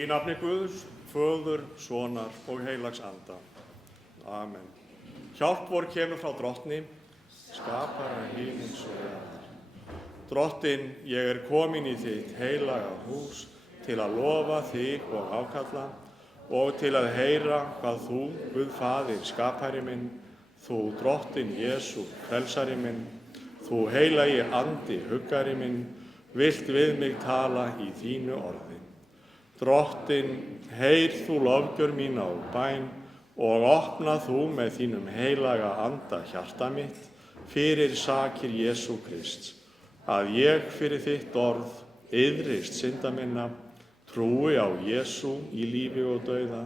Í nafni Guðs, Föður, Sonar og heilags anda. Amen. Hjálp vor kemur frá Drottni, skapara himins og jarðar. Drottin, ég er komin í þitt heilaga hús til að lofa þig og ákalla og til að heyra hvað þú, Guð Faðir, skapari minn, þú Drottin Jesú, frelsari minn, þú heilagi andi, huggari minn, vilt við mig tala í þínu orði. Drottin, heyr þú lofgjör mína og bæn og opna þú með þínum heilaga anda hjarta mitt fyrir sakir Jesú Krists, að ég fyrir þitt orð iðrist synda minna, trúi á Jesú í lífi og dauða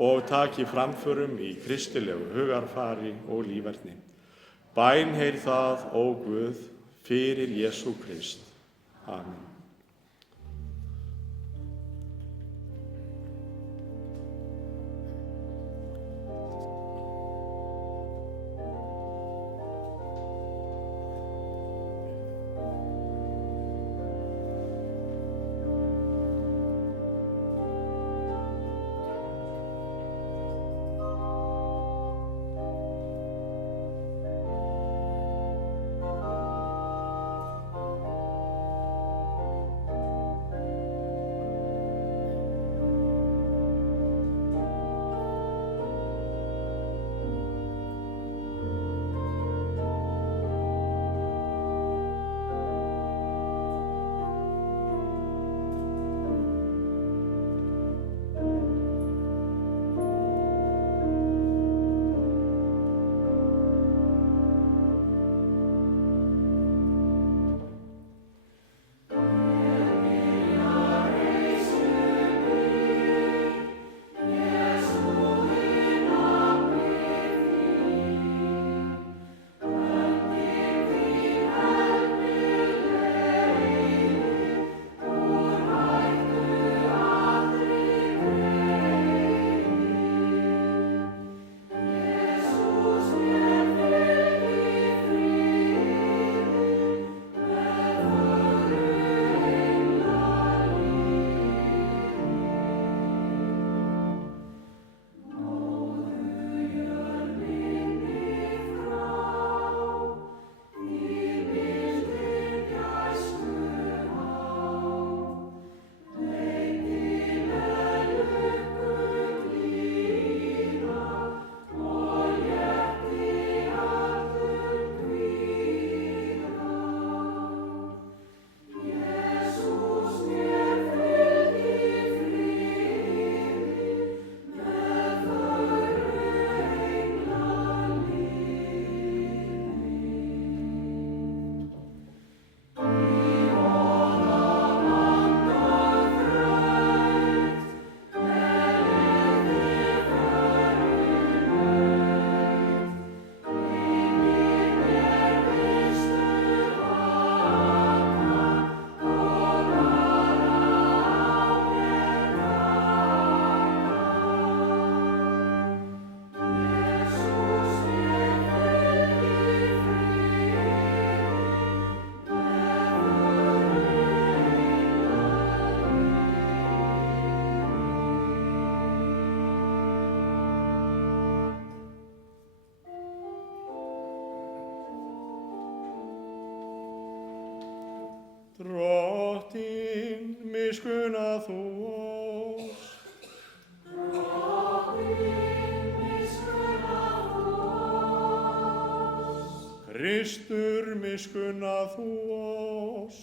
og taki framförum í kristilegu hugarfari og líferni. Bæn heyr það, ó Guð, fyrir Jesú Krist. Amen. Drottin, miskunna þú oss. Drottin, miskunna þú oss. Kristur, miskunna þú oss.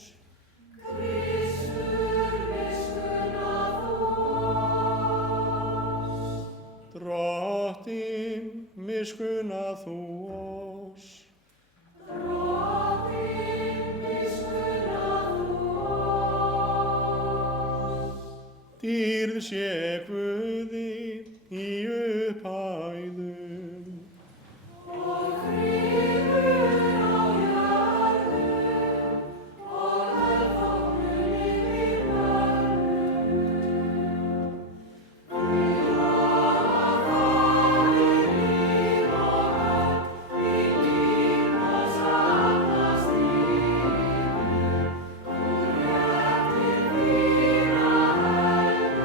Kristur, miskunna þú oss. Drottin, miskunna þú oss. Dýrð sé Guði í upphæðum. Og friður á jörðum og velþóknun yfir mönnum. Því lofa Faðir líf og öll í líf og safnast yfir. Úr rétti þína helgu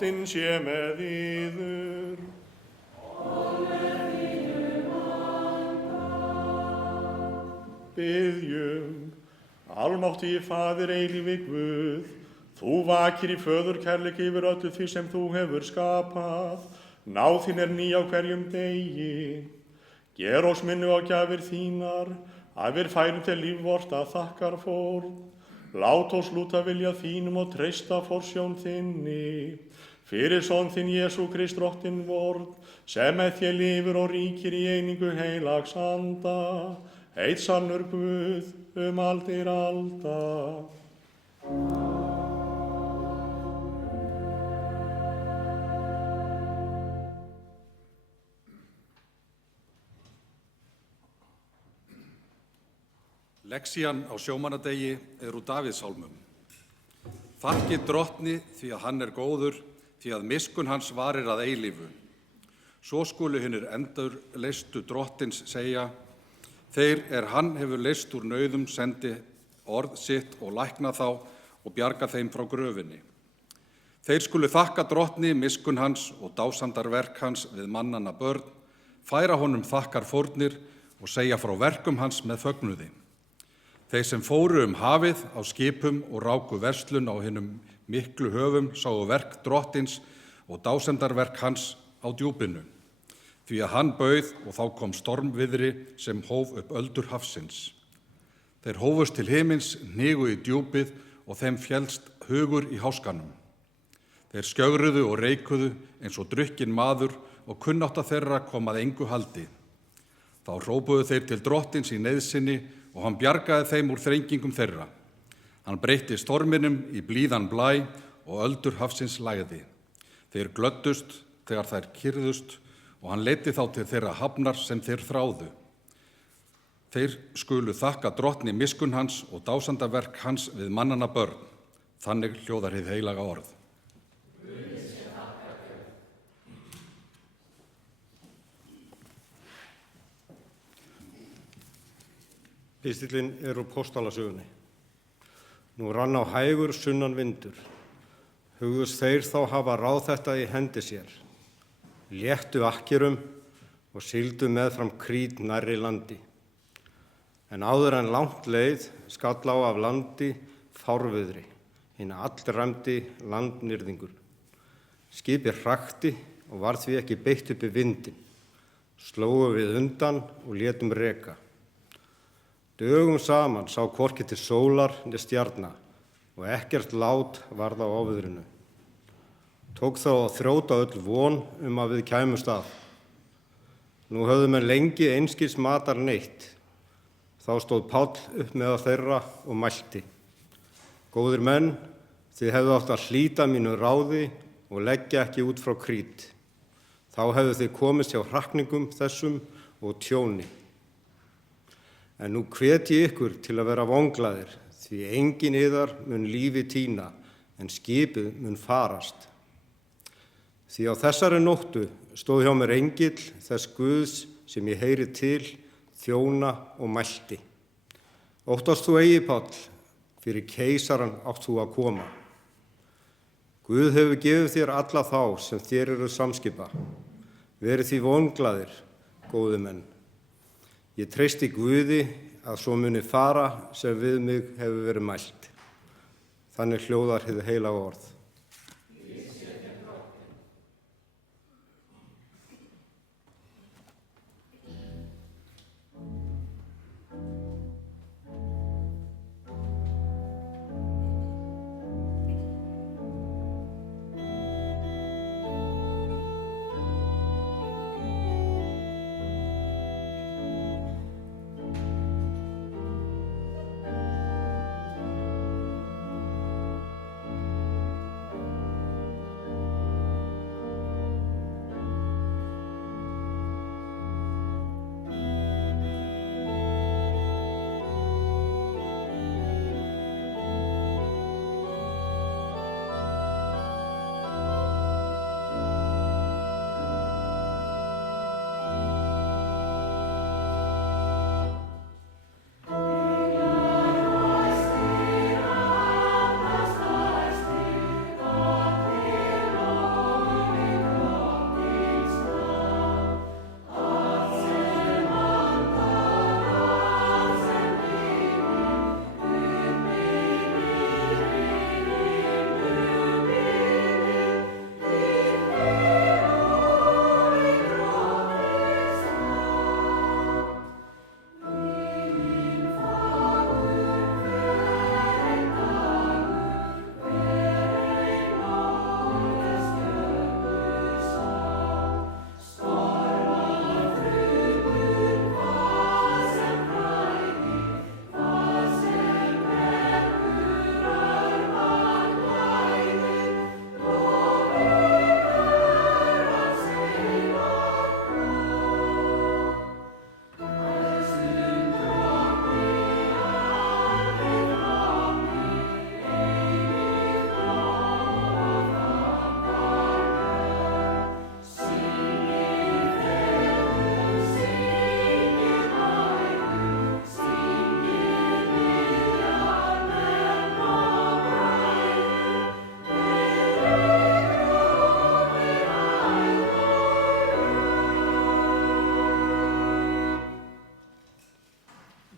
Drottinn sé með yður. Biðjum, almáttigi Faðir eilífi Guð, þú vakir í föðurkærleik yfir öllu því sem þú hefur skapað, náð þín er ný á hverjum degi. Ger oss minnu á gjafir þínar, að við færum til líf vort að þakkar fórn. Lát oss lúta vilja þínum og treysta forsjón þinni. Fyrir son þinn Jesú Krist Drottinn vorn, sem með þér lifir og ríkir í einingu heilags anda, einn sannur Guð aldir alda. Lexían á sjómannadegi er úr Davíðssálmum. Þakkið Drottni því að hann er góður, því að miskunn hans varir að eilífu. Svo skulu hinir endurleystu Drottins segja, þeir hann hefur leyst úr nauðum sendi orð sitt og lækna þá og bjarga þeim frá gröfinni. Þeir skulu þakka Drottni miskunn hans og dásandarverk hans við mannanna börn, færa honum þakkar fórnir og segja frá verkum hans með fögnuði. Þeir sem fóru hafið á skipum og ráku verslun á hinum miklu höfum sáu verk Drottins og dásemdarverk hans á djúpinu. Því að hann bauð og þá kom stormviðri sem hóf upp öldur hafsins. Þeir hófust til himins, hnigu í djúpið og þeim félst hugur í háskanum. Þeir skjögruðu og reikuðu eins og drukkinn maður og kunnátta þeirra kom að engu haldi. Þá hrópuðu þeir til Drottins í neyðsinni og hann bjargaði þeim úr þrengingum þeirra. Hann breytti storminum í blíðan blæ og öldur hafsins lægði. Þeir glöddust þegar þær kyrrðust og hann leiddi þá til þeirra hafnar sem þeir þráðu. Þeir skulu þakka Drottni miskunn hans og dásandaverk hans við mannanna börn. Þannig hljóðar hið heilaga orð. Pistillinn er úr Póstalasögunni. Nú rann á hægur sunnan vindur. Hugðust þeir þá hafa ráð þetta í hendi sér. Léttu akkerum og sigldu meðfram Krít nærri landi. En áður en langt leið skall á af landi fárviðri, hinn allræmdi landnyrðingur. Skipið hrakti og var því ekki beitt upp í vindin. Slógu við undan og létum reka. Dögum saman sá hvorki til sólar né stjarna og ekkert lát varð á ofviðrinu. Tók þá að þrjóta öll von að við kæmumst að. Nú höfðu menn lengi einskis matar neitt. Þá stóð Páll upp meðal þeirra og mælti. Góðir menn, þið hefðu átt að hlíta mínu ráði og leggja ekki út frá Krít. Þá hefðu þið komist hjá hrakningum þessum og tjóni. En nú hvet ég ykkur til að vera vonglaðir, því engin yðar mun lífi týna, en skipið mun farast. Því á þessari nóttu stóð hjá mér engill þess Guðs sem ég heyri til, þjóna og mælti. Óttast þú eigi, Páll, fyrir keisaran átt þú að koma. Guð hefur gefið þér alla þá sem þér eru samskipa. Verið því vonglaðir, góðu menn. Ég treysti Guði að svo muni fara sem við mig hefur verið mælt. Þannig hljóðar hið heilaga orð.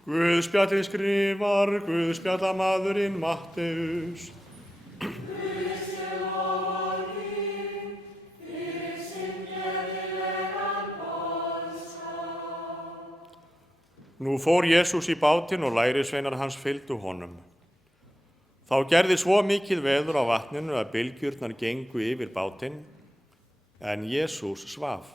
Guðspjallið skrifar Guðspjallamaðurinn Matteus. Nú fór Jesús í bátinn og lærisveinar hans fylgdu honum. Þá gerði svo mikið veður á vatninu að bylgjurnar gengu yfir bátinn, en Jesús svaf.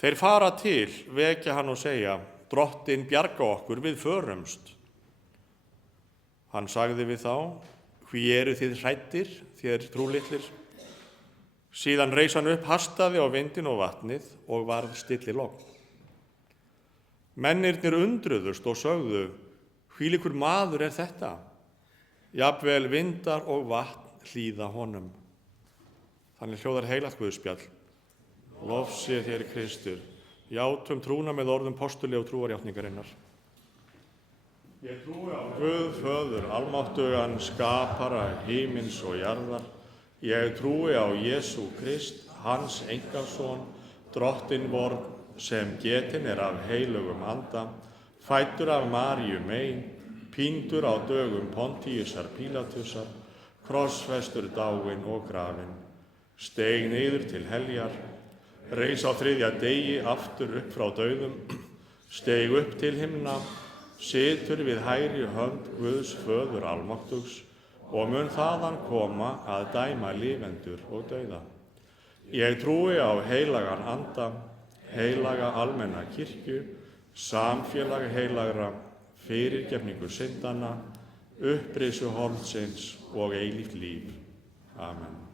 Þeir fara til, vekja hann og segja, Drottinn bjarga okkur, við förumst. Hann sagði við þá, hví eru þið hræddir, þér trúlitlir? Síðan reis hann upp, hastaði á vindinn og vatnið og varð stillilogn. Mennirnir undruðust og sögðu, hvílíkur maður er þetta? Jafnvel vindar og vatn hlýða honum. Þannig hljóðar heilagt Guðspjall. Lof sé þér Kristur. Játum trúna með orðum postulegu trúarjátningarinnar. Ég trúi á Guð föður, almáttugan, skapara himins og jarðar. Ég trúi á Jesú Krist, hans einkason, Drottinn vorn, sem getinn er af heilugum anda, fæddur af Maríu mein, píndur á dögum Pontíusar Pílatusar, krossfestur dáinn og grafinn, steig niður til heljar, reis á þriðja degi aftur upp frá dauðum, steig upp til himna, situr við hægri hönd Guðs föður almáttugs og mun þaðan koma að dæma lifendur og dauða. Ég trúi á heilagan anda, heilaga almenna kirkju, samfélag heilagra, fyrirgefningu syndanna, upprisu holdsins og eilíft líf. Amen.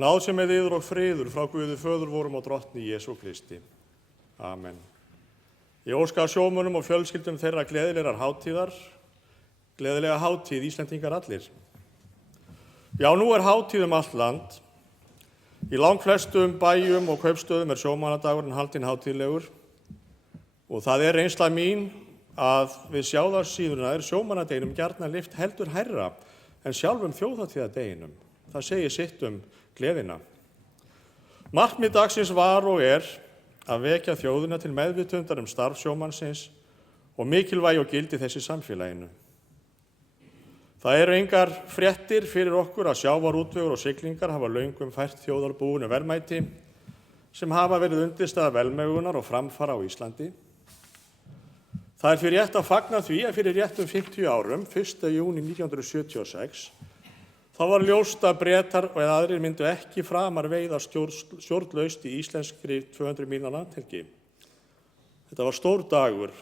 Náð sé með yður og friður frá Guði föður vorum og drottni Jesú Kristi. Amen. Ég óska sjómönnum og fjölskyldum þeirra gleðilegar hátíðar, gleðilega hátíð Íslendingar allir. Já, nú er hátíð allt land. Í langflestum bæjum og kaupstöðum sjómannadagurinn haldinn hátíðlegur og það er reynsla mín að við sjávarsíðuna sjómannadeginum gjarnan lyft heldur hærra en sjálfum þjóðhátíðardeginum. Það segir sitt gleðina. Markmið dagsins var og er að vekja þjóðina til meðvitundar starf sjómannsins og mikilvægi og gildi þess í samfélaginu. Það eru engar fréttir fyrir okkur að sjávarútvegur og siglingar hafa löngum fært þjóðarbúinu verðmæti sem hafa verið undirstaða velmegunar og framfara á Íslandi. Það er fyrir rétt að fagna því að fyrir réttum 50 árum, 1. júní 1976, þá var ljóst að Bretar og aðrir myndu ekki framar veiða stjórnlaust í íslenskri 200 mílna landhelgi. Þetta var stór dagur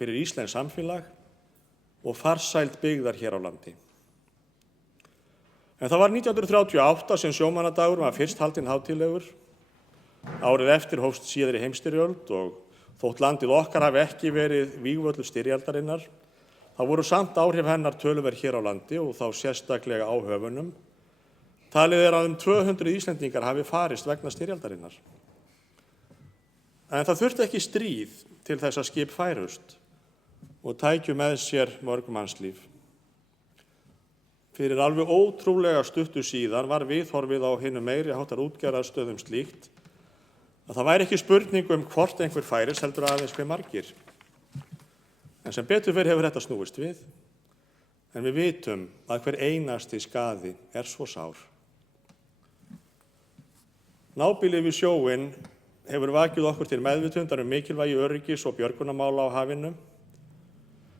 fyrir íslenskt samfélag og farsæld byggðar hér á landi. En það var 1938 sem sjómannadagur var fyrst haldinn hátíðlegur. Árið eftir hófst síðari heimsstyrjöld og þótt landið okkar hafi ekki verið vígvöllur styrjaldarinnar, þá voru samt áhrif hennar töluverð hér á landi og þá sérstaklega á höfunum. Talið er að 200 Íslendingar hafi farist vegna styrjaldarinnar. En það þurfti ekki stríð til þess að skip færust og tækju með sér mörg mannslíf. Fyrir alveg ótrúlega stuttu síðan var viðhorfið á hinum meiri háttar útgerðarstöðum slíkt að það væri ekki spurning hvort einhver færist heldur aðeins hve margir. En sem betur fer hefur þetta snúist við, en við vitum að hver einasti skaði er svo sár. Nábýlið við sjóinn hefur vakið okkur til meðvitundar mikilvægi öryggis og björgunarmála á hafinu.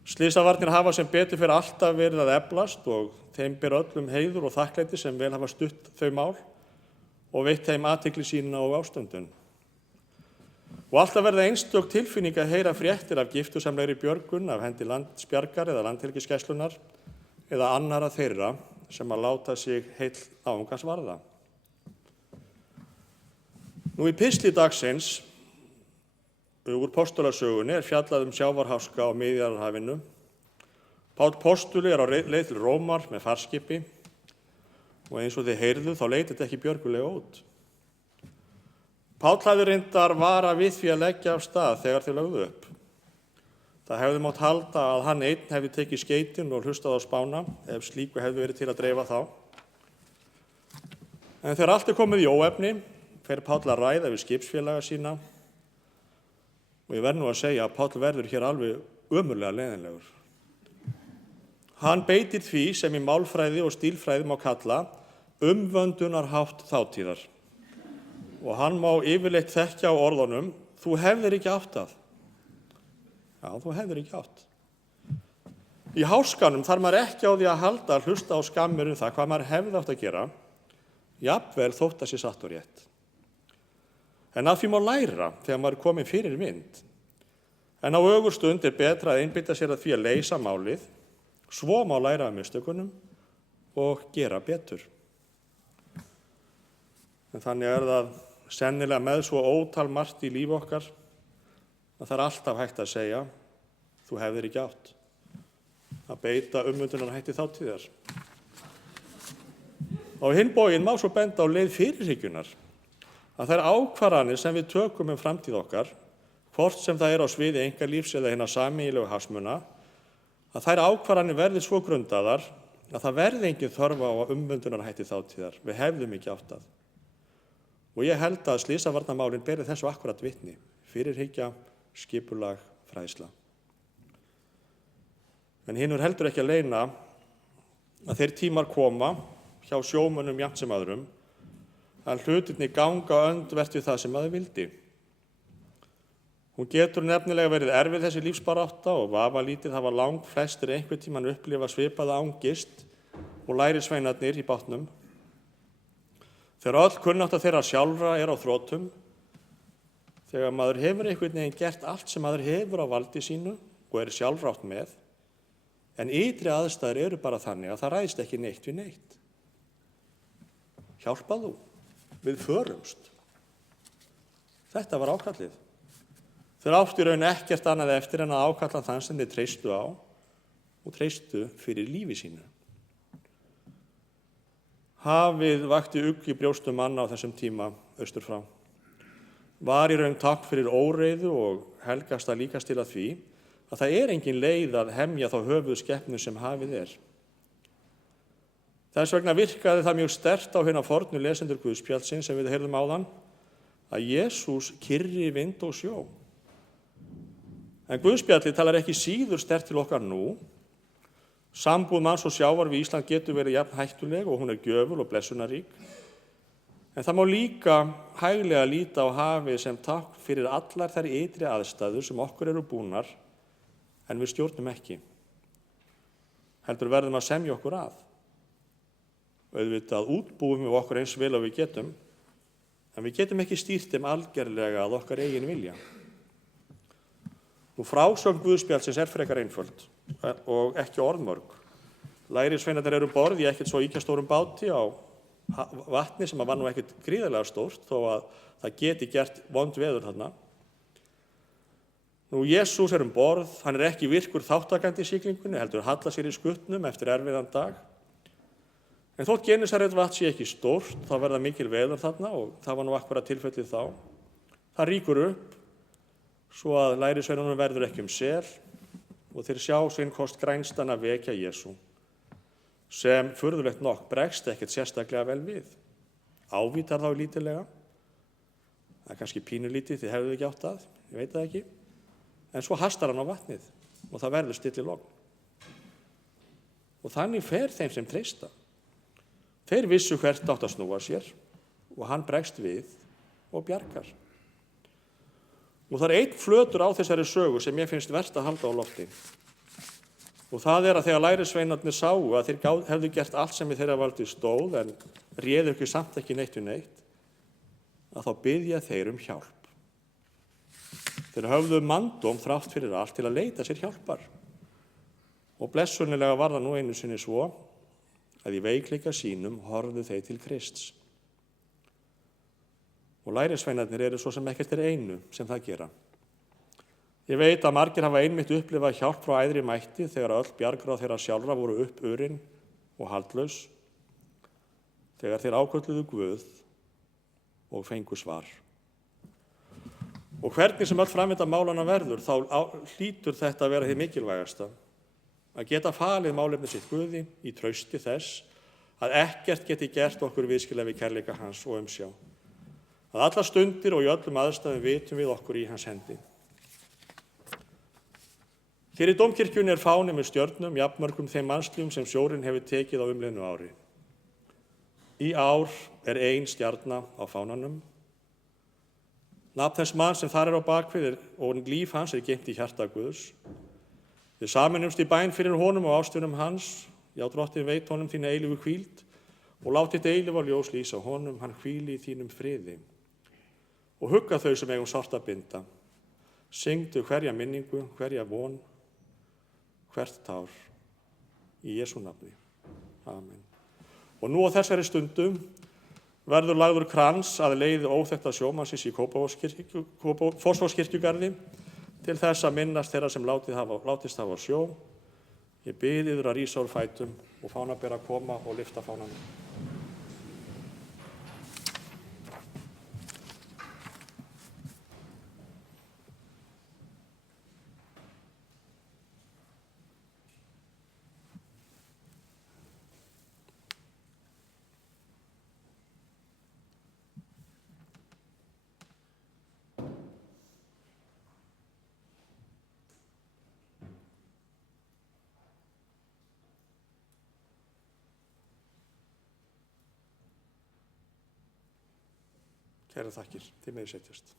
Slysavarnir hafa sem betur fer alltaf verið að eflast og þeim ber öllum heiður og þakklæti sem vel hafa stutt þau mál og veitt þeim athygli sína og ástöndun. Og alltaf verða einstök tilfinning að heyra fréttir af giftusamlegri björgun af hendi Landsbjargar eða Landhelgisgæslunnar eða annarra þeirra sem að láta sig heill náungans varða. Nú í pistli dagsins úr postulasögunni fjallað sjávarháska á Miðjarðarhafinu. Páll postuli á leið til Rómar með farskipi og eins og þið heyrðu þá leit þetta ekki björgulega út. Páll hafði reyndar vara við því að leggja af stað þegar þeir lögðu upp. Það hefði mátt halda að hann einn hefði tekið skeytin og hlustað á spána ef slíku hefði verið til að dreifa þá. En þegar allt komið í óefni fer Páll að ræða við skipsfélaga sína og ég verð nú að segja að Páll verður hér alveg ömurlega leiðinlegur. Hann beitir því sem í málfræði og stílfræði má kalla umvöndunarhátt þátíðar. Og hann má yfirleitt þekkja á orðunum, þú hefðir ekki átt að. Já, þú hefðir ekki átt. Í háskanum þarf maður ekki á því að halda að hlusta á skammir það hvað maður hefði átt að gera, jafnvel þótt að sé satt og rétt. En að því má læra þegar maður er kominn fyrir vind. En á ögurstund betra að einbeita sér að því að leysa málið, svo má læra af mistökunum og gera betur. En þannig er það sennilega með svo ótal margt í lífi okkar að það er alltaf hægt að segja, þú hefðir ekki átt. Að beita umvöndunarhætti þátíðar. Á hinn bóginn má svo benda á leið fyrirhyggjunnar að þær ákvarðanir sem við tökum framtíð okkar, hvort sem það er á sviði einkalífs eða hinna sameiginlegu hagsmuna, að þær ákvarðanir verði svo grundaðar að það verði engin þörf á umvöndunarhætti þátíðar. Við hefðum ekki átt að. Og ég held að slysavarnarmálin beri þessu akkurat vitni, fyrirhyggja, skipulag, fræðsla. En hinn heldur ekki að leyna að þeir tímar koma hjá sjómönnum jafnt sem öðrum að hlutirnir ganga öndvert við það sem maður vildi. Hún getur nefnilega verið erfið þessi lífsbarátta og vafalítið hafa langflestir einhvern tímann upplifa svipaða angist og lærisveinarnir í bátnum. Þegar öll kunnátta þeirra sjálfra er á þrotum, þegar maður hefur einhvern veginn gert allt sem maður hefur á valdi sínu og er sjálfrátt með, en ytri aðstæður eru bara þannig að það ræðst ekki neitt við neitt. Hjálpa þú. við förumst. Þetta var ákallið. Þeir áttu í raun ekkert annað eftir en að ákalla þann sem þeir treystu á og treystu fyrir lífi sínu. Hafið vakti ugg í brjóstum manna á þessum tíma austur frá. Var í raun tákn fyrir óreiðu og helgast að líkast til að því að það er engin leið að hemja þá höfuðskepnu sem hafið er. Þess vegna virkaði það mjög sterkt á hina fornu lesendur Guðspjaldsins sem við heyrðum áðan að Jesús kyrri vind og sjó. En Guðspjallið talar ekki síður sterkt til okkar nú. Sambúð manns og sjávar við Ísland getur verið jafn hættuleg og hún er gjöful og blessunarík. En það má líka hæglega líta á hafið sem tákn fyrir allar þær ytri aðstæður sem okkur eru búnar en við stjórnum ekki. Heldur verðum að semja okkur að. Auðvitað útbúum við okkur eins vel og við getum, en við getum ekki stýrt þeim algerlega að okkar eigin vilja. Frásögn Guðspjaldsins er frekar einföld og ekki orðmörg. Lærisveinarnir eru borð í ekkert svo ýkjastórum báti á vatni sem var nú ekkert gríðarlega stórt þó að það geti gert vond veður þarna. Jesús er borð, hann er ekki virkur þáttakandi í siglingunni, heldur halla sér í skuttnum eftir erfiðan dag. En þótt Genesaretvatn sé ekki stórt, þá verða mikil veður þarna og það var nú akkúrat tilfellið þá. Það rýkur upp svo að lærisveinunum verður ekki sel og þeir sjá sinn kost grænstan að vekja Jesú, sem furðulegt nokk bregst ekkert sérstaklega vel við. Ávítar þá lítillega, það er kannski pínulítið, þið hefðu ekki átt að, ég veit það ekki, en svo hastar hann á vatnið og það verður stillilogn. Og þannig fer þeim sem treysta. Þeir vissu hvert átt að snúa sér og hann bregst við og bjargar. Það er einn flötur á þessari sögu sem ég finnst vert að halda á lofti. Og það er að þegar lærisveinarnir sáu að þeir hefðu gert allt sem í þeirra valdi stóð en réðu ekki samt ekki neitt við neitt, að þá biðja þeir hjálp. Þeir höfðu manndóm þrátt fyrir allt til að leita sér hjálpar. Og blessunarlega var það nú einu sinni svo að í veikleika sínum horfðu þeir til Krists. Og lærisveinarnir eru svo sem ekkert einu sem það gera. Ég veit að margir hafa einmitt upplifað hjálp frá æðri mætti þegar öll bjargráð þeirra sjálfra voru uppurinn og haldlaus, þegar þeir ákölluðu Guð og fengu svar. Og hvernig sem öll framvinda málanna verður, þá hlýtur þetta að vera hið mikilvægasta. Að geta falið málefni sitt Guði í trausti þess að ekkert geti gert okkur viðskila við kærleika hans og umsjá. Að allar stundir og í öllum aðstæðum vitum við okkur í hans hendi. Hér í Dómkirkjunni er fáni með stjörnum, jafnmörgum þeim mannslífum sem sjórinn hefur tekið á umliðnu ári. Í ár er ein stjarna á fánanum. Nafn þess manns sem þar er á bakvið og líf hans er geymt í hjarta Guðs. Við sameinumst í bæn fyrir honum og ástvinum hans, já, Drottinn veit honum þína eilífu hvíld og láti þitt eilífa ljós lýsa honum, hann hvíli í þínum friði. Og hugga þau sem eigum sárt að binda. Syngdu hverja minningu, hverja von, hvert tár, í Jesú nafni. Amen. Og nú á þessari stundu verður lagður krans að leiði óþekkta sjómannsins í Fossvogskirkjugarði til þess að minnast þeirra sem látist hafa á sjó. Ég bið yður að rísa úr fætum og fánabera að koma og lyfta fánanum. Kærar þakkir, þið megið setjast.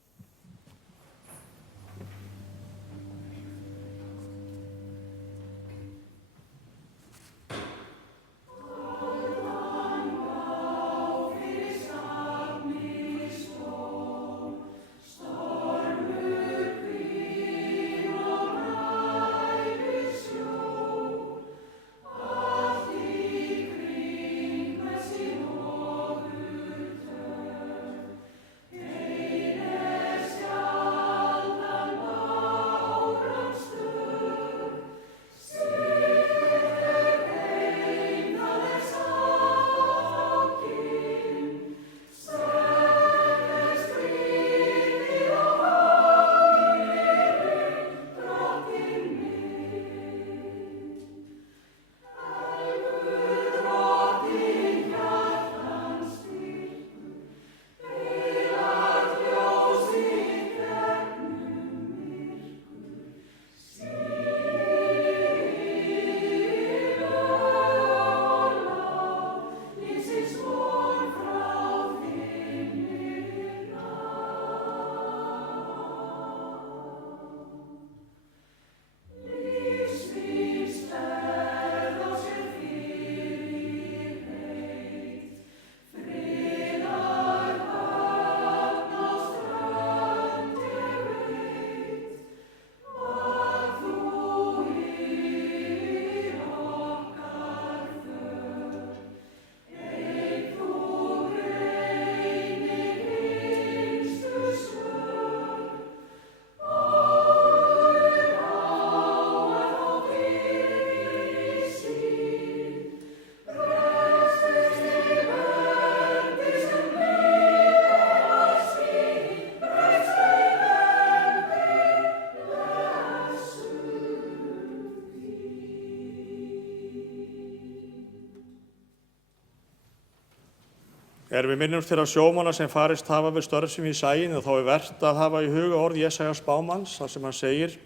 Þegar við minnumst þeirra sjómanna sem farist hafa við störf sem í sæginu, þá vert að hafa í huga orð Jesaja spámanns, þar sem hann segir: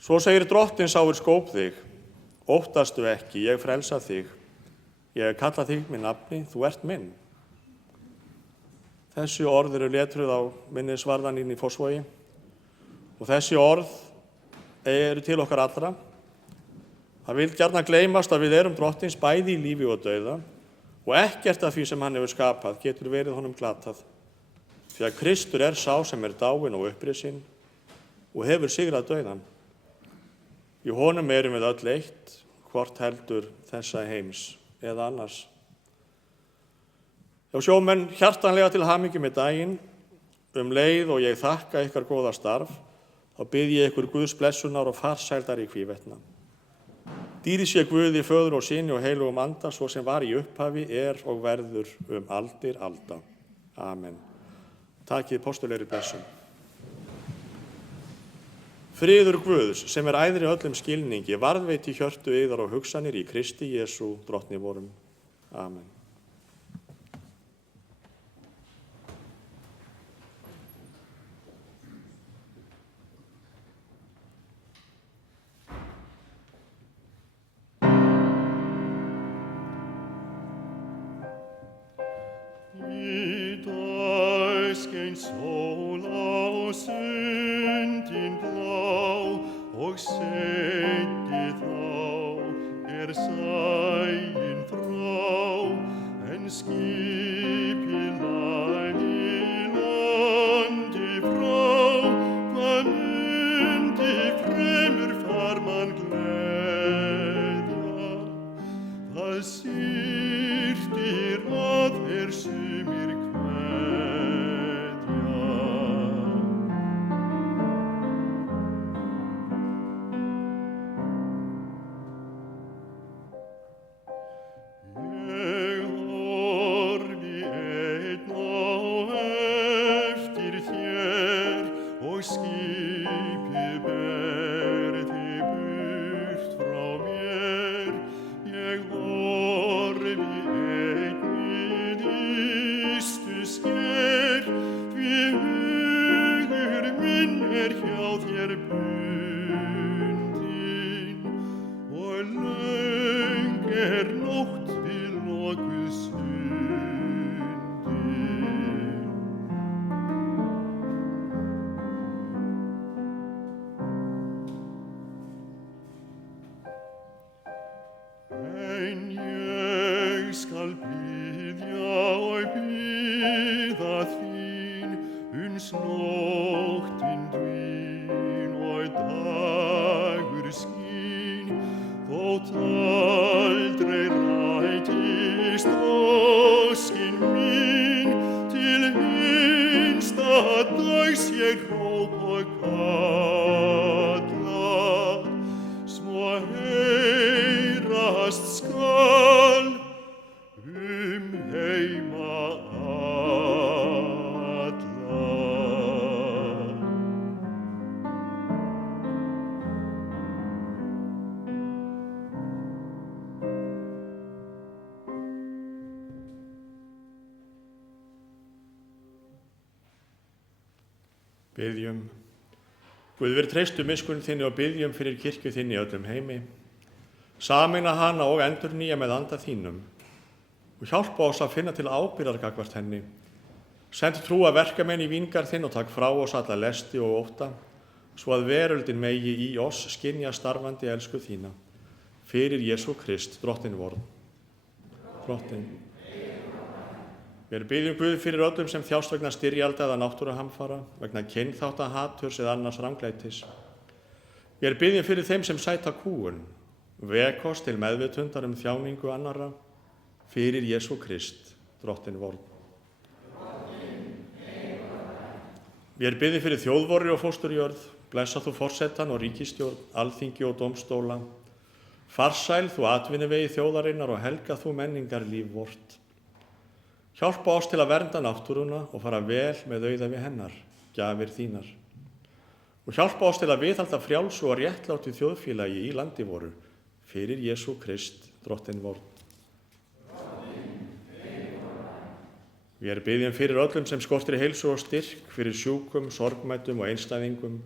Svo segir Drottinn sá skóp þig, óttastu ekki, ég frelsa þig, ég kalla þig með nafni, þú ert minn. Þessi orð eru letruð á minnisvarðan í Fossvogi og þessi orð eru til okkar allra. Það vil gjarnan gleymast að við erum Drottins bæði í lífi og dauða og ekkert af því sem hann hefur skapað getur verið honum glatað. Því að Kristur er sá sem er dáinn og upprisinn og hefur sigrað dauðann. Í honum erum við öll eitt, hvort heldur þessa heims eða annars. Já, sjómenn, hjartanlega til hamingju með daginn. Leið og ég þakka ykkar góða starf, þá bið ég ykkur Guðs blessunar og farsældar í hvívetna. Dýri sé Guði, Föður og Syni og heilugum anda, svo sem var í upphafi, er og verður aldir alda. Amen. Takið postulegri blessun. Friður Guðs, sem er æðri öllum skilningi, varðveiti hjörtu yðar og hugsanir í Kristi Jesú, Drottni vorum. Amen. Sól á sundin blá og seggi þá sæin frá, en skipi lagði landi frá, hvað mundi fremur farmann gleðja, það syrtir að sumir Biðjum. Guð, við treystum miskunn þinni og biðjum fyrir kirkju þinni í öllum heimi. Sameina hana og endurnýja með anda þínum og hjálpa oss að finna til ábyrgðar gagnvart henni. Send trúa verkamenn í víngarð þinn og takk frá oss alla lesti og ótta, svo að veröldin megi í oss skynja starfandi elsku þína. Fyrir Jesú Krist, Drottinn vorn. Drottinn. Við biðjum Guð fyrir öllum sem þjást vegna styrjalda eða náttúruhamfara, vegna kynþáttahaturs eða annars ranglætis. Við biðjum fyrir þeim sem sæta kúgun, vek oss til meðvitundar þjáningu annarra, fyrir Jesú Krist, Drottinn vorn. Við biðjum fyrir þjóðvorri og fósturjörð, blessa þú forsetann og ríkisstjórn, alþingi og dómstóla, farsæl þú atvinnuvegi þjóðarinnar og helga þú menningarlíf vort. Hjálpa oss til að vernda náttúruna og fara vel með auðæfi hennar, gjafir þínar. Og hjálpa oss til að viðhalda frjálsu og réttlátu þjóðfélagi í landi voru, fyrir Jesú Krist, Drottinn vorn. Við biðjum fyrir öllum sem skortir heilsu og styrk, fyrir sjúkum, sorgmætum og einstæðingum,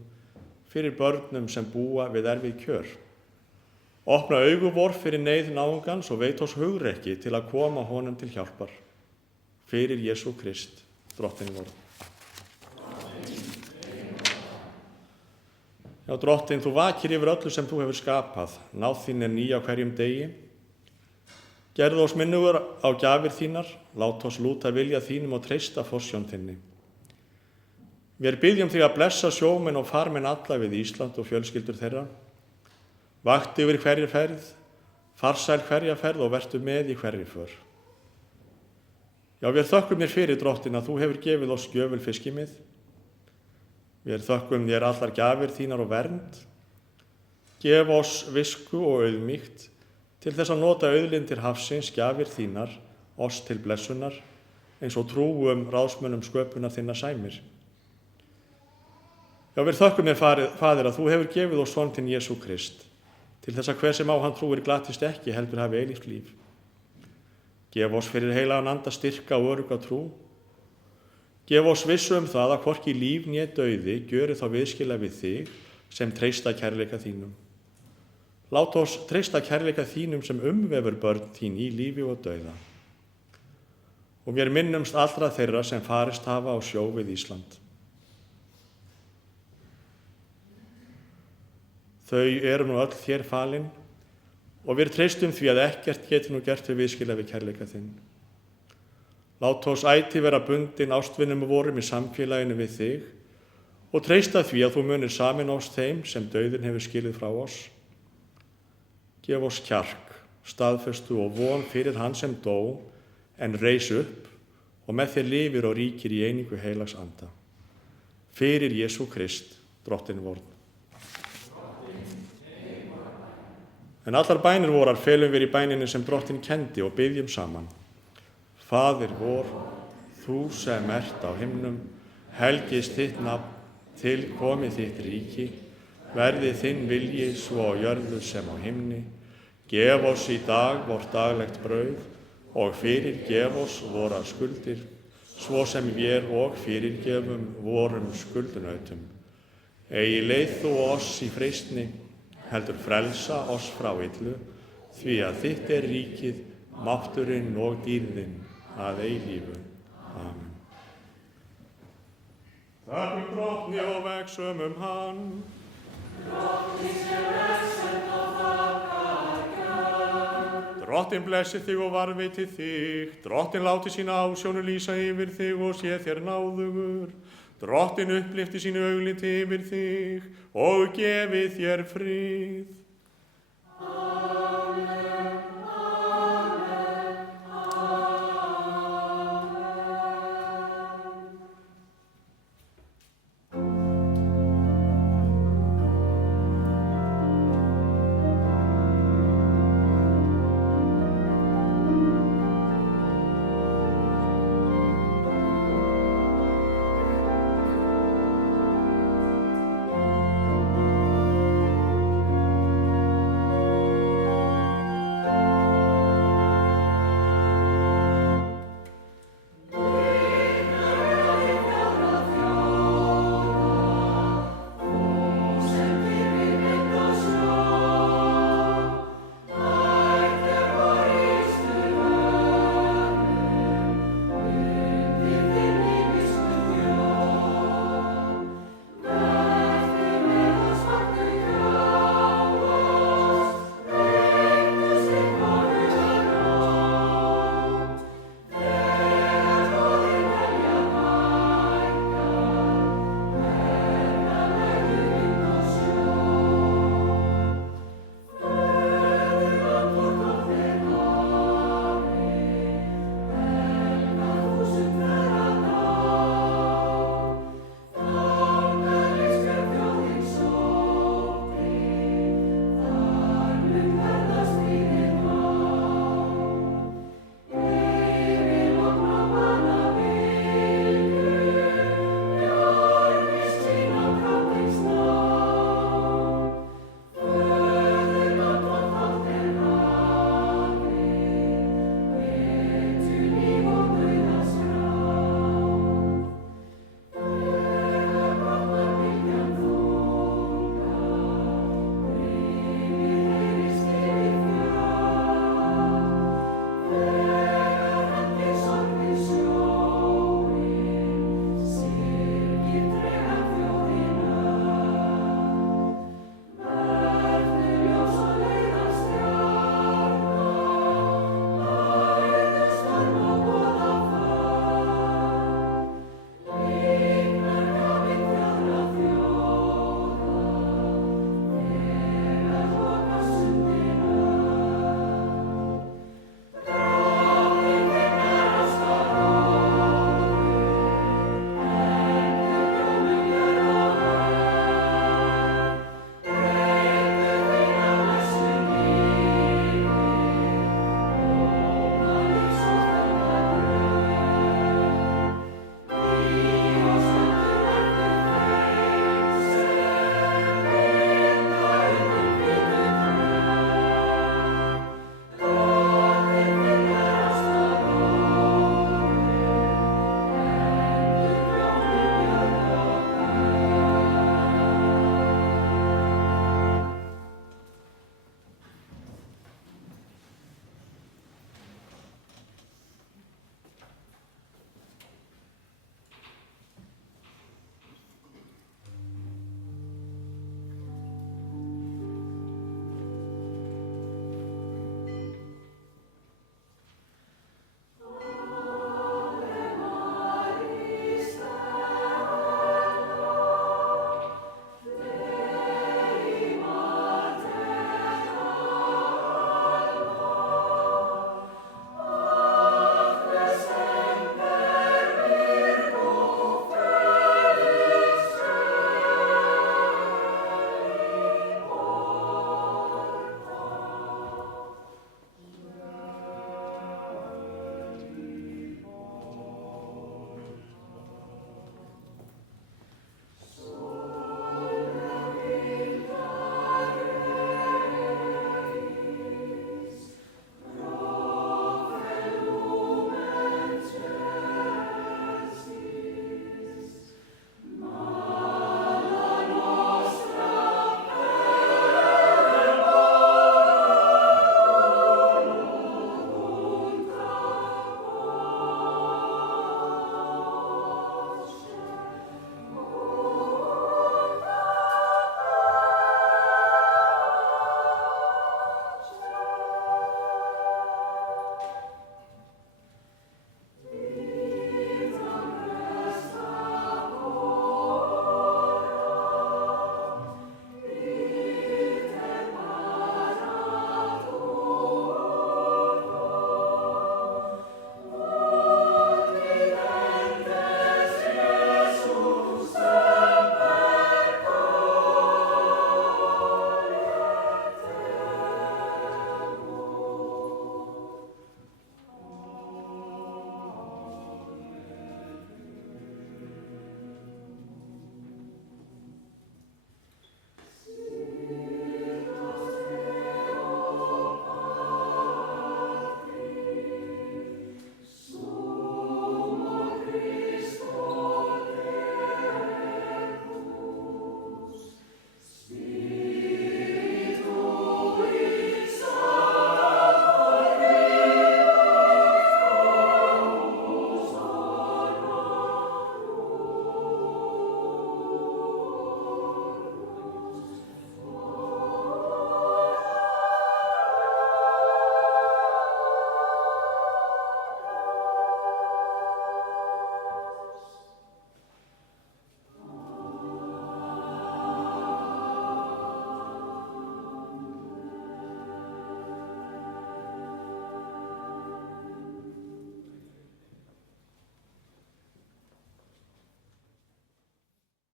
fyrir börnum sem búa við erfið kjör. Opna augu vor fyrir neyð náungans og veit oss hugrekki til að koma honum til hjálpar. Fyrir Jesú Krist, Drottinn vor. Já, Drottinn, þú vakir yfir öllu sem þú hefur skapað. Náð þín er ný á hverjum degi. Gerðu oss minnugur á gjafir þínar, lát oss lúta vilja þínum og treysta forsjón þinni. Við biðjum þig að blessa sjómenn og farmenn alla við Ísland og fjölskyldur þeirra. Vakti yfir hverja ferð, farsæl hverja ferð og vertu með í hverri för. Já, við þökkum þér fyrir, Drottinn, að þú hefur gefið oss gjöful fiskimið. Við þökkum þér allar gjafir þínar og vernd. Gef oss visku og auðmýkt til þess að nota auðlindir hafsins gjafir þínar, oss til blessunar, eins og trúum ráðsmönnum sköpunar þinnar sæmir. Já, við þökkum þér, Faðir, að þú hefur gefið oss son þinn Jesú Krist, til þess að hver sem á hann trúir glatist ekki, heldur hafi eilíft líf. Gef oss fyrir heilagan anda styrka og örugga trú. Gef oss vissu það að hvorki líf né dauði gjöri þá viðskila við þig sem treysta kærleika þínum. Lát oss treysta kærleika þínum sem umvefur börn þín í lífi og dauða. Og við minnumst allra þeirra sem farist hafa á sjó við Ísland. Þau eru nú öll þér falin og við treystum því að ekkert geti nú gert við viðskila við kærleika þinn. Lát oss ætíð vera bundin ástvinum vorum í samfélaginu við þig og treysta því að þú munir samin oss þeim sem dauðinn hefur skilið frá oss. Gef oss kjark, staðfestu og von fyrir hann sem dó en reis upp og með þér lifir og ríkir í einingu heilags anda. Fyrir Jesú Krist, Drottinn vorn. En allar bænir vorar felum við í bæninni sem Drottinn kendi og biðjum saman. Faðir vor, þú sem ert á himnum, helgist þitt nafn, til komi þitt ríki, verði þinn vilji svo á jörðu sem á himni. Gef oss í dag vort daglegt brauð og fyrirgef oss vorar skuldir, svo sem við og fyrirgefum vorum skuldunautum. Eigi leið þú oss í freistni, heldur frelsa oss frá illu, því að þitt er ríkið, mátturinn og dýrðin að eilífu. Amen. Þakkum Drottni og vegsum hann. Drottinn blessi þig og varveiti þig. Drottinn láti sína ásjónu lýsa yfir þig og sé þér náðugur. Drottinn upplyfti sínu augliti yfir þig og gefi þér frið. Amen.